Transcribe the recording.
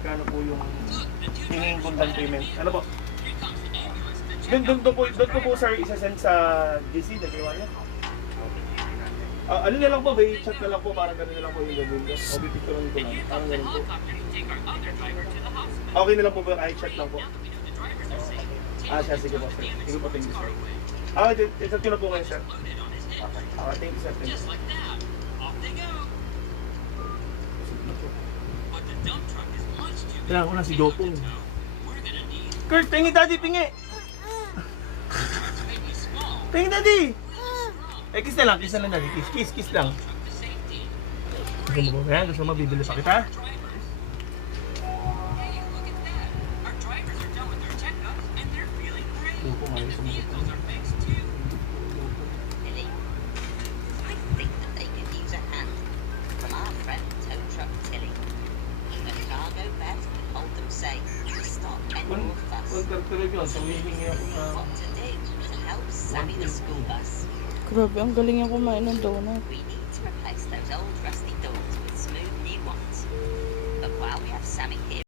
magkano po yung hinging kong down payment. Ano po? Doon ko po sir isa-send sa GC, nagawa niya. Ano na lang po, may chat na lang po, parang gano'n na lang po yung gagawin ko. O pipicturean ko lang, parang gano'n po. Okay na lang po ba, kahit chat lang po? Siya, sige po sir. Sige po, thank you sir. Chat ko na po kayo sir. Thank you sir, thank you. Kailangan ko na si Jopong. Kurt, pingi daddy, pingi! Pingi daddy! Kiss na lang daddy, kiss lang. Gusto mo ba yan? Gusto mo bibili pa kita? Jopong, ayaw sumagot na. Talaga yun, so hihingi ako na... Grabe, ang galing niya kumain ng donut. We need to replace those old rusty doors with smooth new ones. But while we have Sammy here